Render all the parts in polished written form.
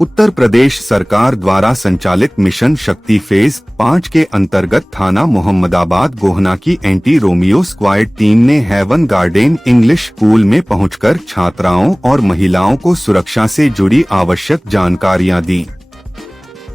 उत्तर प्रदेश सरकार द्वारा संचालित मिशन शक्ति फेज 5 के अंतर्गत थाना मोहम्मदाबाद गोहना की एंटी रोमियो स्क्वाड टीम ने हेवन गार्डन इंग्लिश स्कूल में पहुंचकर छात्राओं और महिलाओं को सुरक्षा से जुड़ी आवश्यक जानकारियां दी।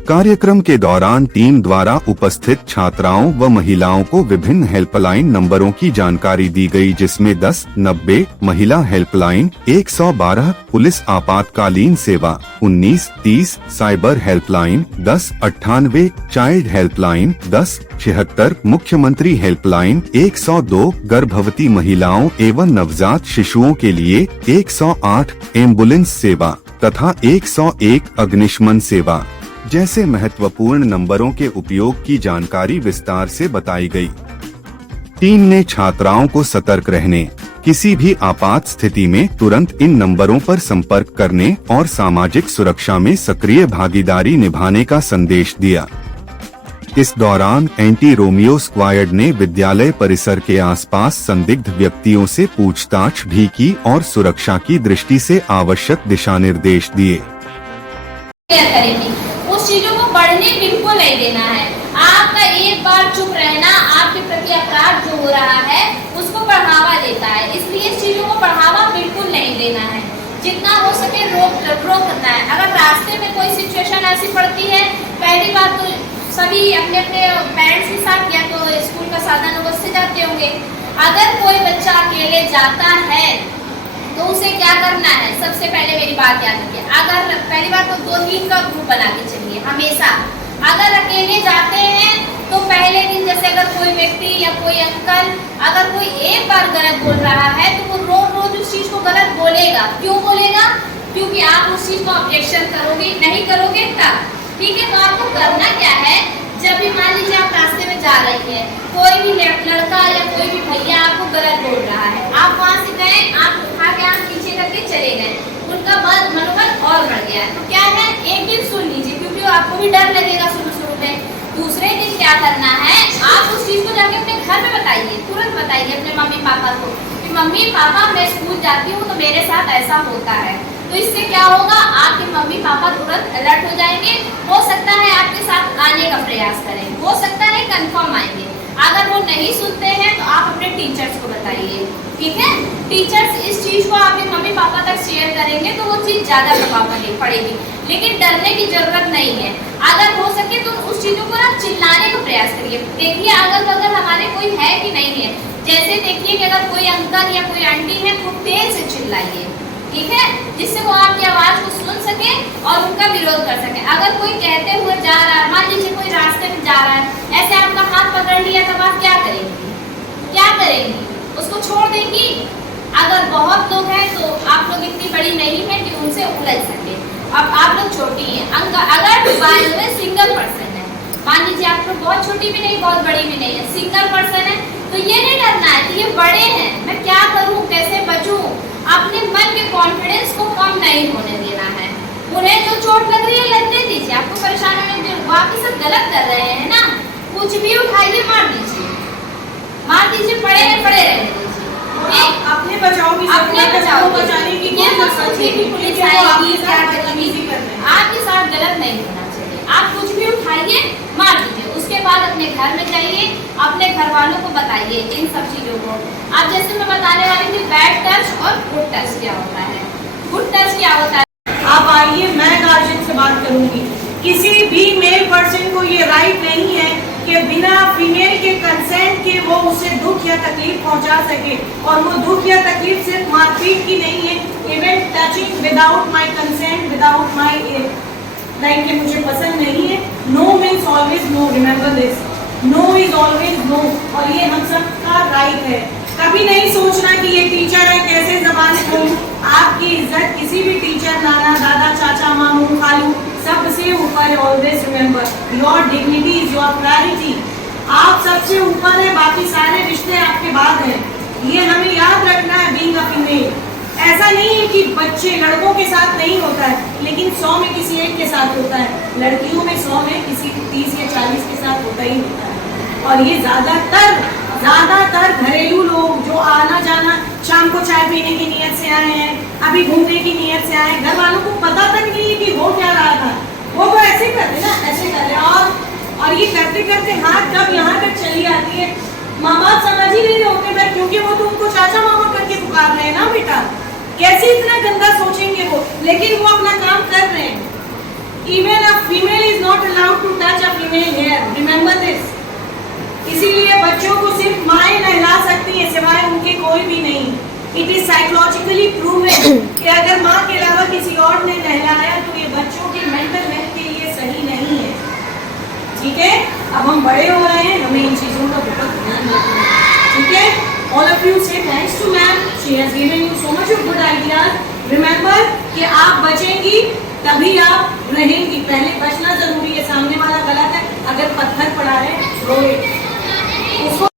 कार्यक्रम के दौरान टीम द्वारा उपस्थित छात्राओं व महिलाओं को विभिन्न हेल्पलाइन नंबरों की जानकारी दी गई, जिसमें 10-90 महिला हेल्पलाइन, 112 पुलिस आपातकालीन सेवा, 19-30 साइबर हेल्पलाइन, 10-98 चाइल्ड हेल्पलाइन, 10-76 मुख्यमंत्री हेल्पलाइन, 102 गर्भवती महिलाओं एवं नवजात शिशुओं के लिए, 108 एम्बुलेंस सेवा तथा 101 अग्निशमन सेवा जैसे महत्वपूर्ण नंबरों के उपयोग की जानकारी विस्तार से बताई गई। टीम ने छात्राओं को सतर्क रहने, किसी भी आपात स्थिति में तुरंत इन नंबरों पर संपर्क करने और सामाजिक सुरक्षा में सक्रिय भागीदारी निभाने का संदेश दिया। इस दौरान एंटी रोमियो स्क्वाड ने विद्यालय परिसर के आसपास संदिग्ध व्यक्तियों से पूछताछ भी की और सुरक्षा की दृष्टि से आवश्यक दिशा निर्देश दिए। उस चीजों को बढ़ने बिल्कुल नहीं देना है। आपका एक बार चुप रहना आपके प्रति अपराध जो हो रहा है उसको बढ़ावा देता है, इसलिए इस चीजों को बढ़ावा बिल्कुल नहीं देना है। जितना हो सके रोक करना है। अगर रास्ते में कोई सिचुएशन ऐसी पड़ती है, पहली बात तो सभी अपने अपने पेरेंट्स के साथ या तो स्कूल का साधन होगा उससे जाते होंगे। अगर कोई बच्चा अकेले जाता है तो उसे क्या करना है, सबसे पहले मेरी बात याद रखिए। अगर पहली बात तो 2-3 का ग्रुप बना के चलिए हमेशा। अगर अकेले जाते हैं तो पहले दिन जैसे अगर कोई व्यक्ति या कोई अंकल अगर कोई एक बार गलत बोल रहा है तो वो रोज रोज उस चीज को गलत बोलेगा। क्यों बोलेगा? क्योंकि आप उस चीज को ऑब्जेक्शन करोगे, नहीं करोगे तब। ठीक है, तो आपको करना क्या है, जब भी मान लीजिए आप रास्ते में जा रही है, कोई भी लड़का या कोई भी भैया आपको गलत बोल रहा है, आप वहाँ से गए, आप उठा के आप पीछे करके चले गए, उनका मनोबल और बढ़ गया। तो क्या है, एक दिन सुन लीजिए क्योंकि आपको भी डर लगेगा शुरू में। दूसरे दिन क्या करना है, आप उस चीज को जाके अपने घर में बताइए, तुरंत बताइए अपने मम्मी पापा को कि मम्मी पापा मैं स्कूल जाती हूँ तो मेरे साथ ऐसा होता है। तो इससे क्या होगा, आपके मम्मी पापा तुरंत अलर्ट हो जाएंगे। हो सकता है आपके साथ आने का प्रयास करें, हो सकता है कंफर्म आएंगे। अगर वो नहीं सुनते हैं तो आप अपने टीचर्स को बताइए। ठीक है, टीचर्स इस चीज को आपके मम्मी पापा तक शेयर करेंगे तो वो चीज ज्यादा प्रभाव पड़ेगी। लेकिन डरने की जरूरत नहीं है। अगर हो सके तो उस चीजों को आप चिल्लाने का प्रयास करिए। देखिए अगल बगल हमारे कोई है कि नहीं है। जैसे देखिए कि अगर कोई अंकल या कोई आंटी है खूब तेज से चिल्लाइए, ठीक है, जिससे वो आपकी आवाज को सुन सके और उनका विरोध कर सके। अगर कोई कहते हुए जा रहा है, मान लीजिए कोई रास्ते में जा रहा है, ऐसे आपका हाथ पकड़ लिया, तब आप क्या करेंगी? क्या करेंगी? उसको छोड़ देंगी? अगर बहुत लोग हैं तो आप लोग इतनी बड़ी नहीं है कि उनसे उलझ सके। अब आप लोग छोटी हैं, अगर बाइक में सिंगल पर्सन है, मान लीजिए आप लोग बहुत छोटी भी नहीं बहुत बड़ी भी नहीं है, सिंगल पर्सन है, तो ये नहीं डरना है कि ये बड़े हैं, मैं क्या करूँ, कैसे बचूं। अपने मन के कॉन्फिडेंस को कम नहीं होने देना है। उन्हें जो चोट लग रही है लगने दीजिए, आपको परेशानी में जो वो आपके साथ गलत कर रहे हैं ना, कुछ भी उठाइए मार दीजिए, पड़े हैं पड़े रहने दीजिए। अपने बचाओ की अपने बचाओ बचाने की ये मत सोचिए कि पुलिस आएगी क्या करेगी। आपके साथ गलत नहीं होना चाहिए। आप कुछ भी उठाइए मार दीजिए, उसके बाद अपने घर में जाइए, अपने घर वालों को बताइए इन सब चीजों को। अब जैसे मैं बताने वाली थी बैड टच और गुड टच क्या होता है। गुड टच क्या होता है, आप आइए, मैं गार्जियन से बात करूंगी। किसी भी मेल पर्सन को ये राइट नहीं है कि बिना फीमेल के कंसेंट के वो उसे दुख या तकलीफ पहुंचा सके। और वो दुख या तकलीफ सिर्फ मारपीट की नहीं है, even touching without my consent, without my like के मुझे पसंद नहीं है। No means always no, remember this, no is always no. और ये हम सब का राइट है। कभी नहीं सोचना कि ये टीचर है कैसे जबान खोलूं। आपकी इज्जत किसी भी टीचर, नाना दादा चाचा मामू खालू सबसे ऊपर। Always remember your dignity is your priority. आप सबसे ऊपर है, बाकी सारे रिश्ते आपके बाद हैं। ये हमें याद रखना है बीइंग अ फीमेल। ऐसा नहीं है कि बच्चे लड़कों के साथ नहीं होता है, लेकिन 100 में किसी एक के साथ होता है। लड़कियों में 100 में किसी 30 या 40 के साथ होता ही होता है। और ये ज्यादातर घरेलू लोग जो आना जाना शाम को चाय पीने की नीयत से आए हैं, अभी घूमने की नीयत से आए हैं, घर वालों को पता तक नहीं है कि हो क्या रहा था। वो तो ऐसे करते ना, ऐसे करते और ये करते करते हाथ जब यहाँ तक चली आती है, माँ बाप समझ ही नहीं होते फिर, क्योंकि वो तो उनको चाचा मामा करके पुकार रहे हैं ना बेटा, कैसे इतना गंदा सोचेंगे वो, लेकिन वो अपना काम कर रहे हैं। Even a female is not allowed to touch a female hair. Remember this. इसीलिए बच्चों को सिर्फ माएँ नहला सकती हैं, सिवाय उनके कोई भी नहीं। It is psychologically proven कि अगर माँ के अलावा किसी और ने नहलाया तो ये बच्चों के मेंटल हेल्थ के लिए सही नहीं है। ठीक है, अब हम बड़े हो रहे हैं, हमें इन चीजों का बहुत ध्यान रखना है। ठीक है, all of you say thanks to ma'am. She has given you so much of good ideas. Remember कि आप बचेंगी तभी आप रहेंगी, पहले बचना जरूरी है। सामने वाला गलत है, अगर पत्थर पड़ा है, throw it. उसको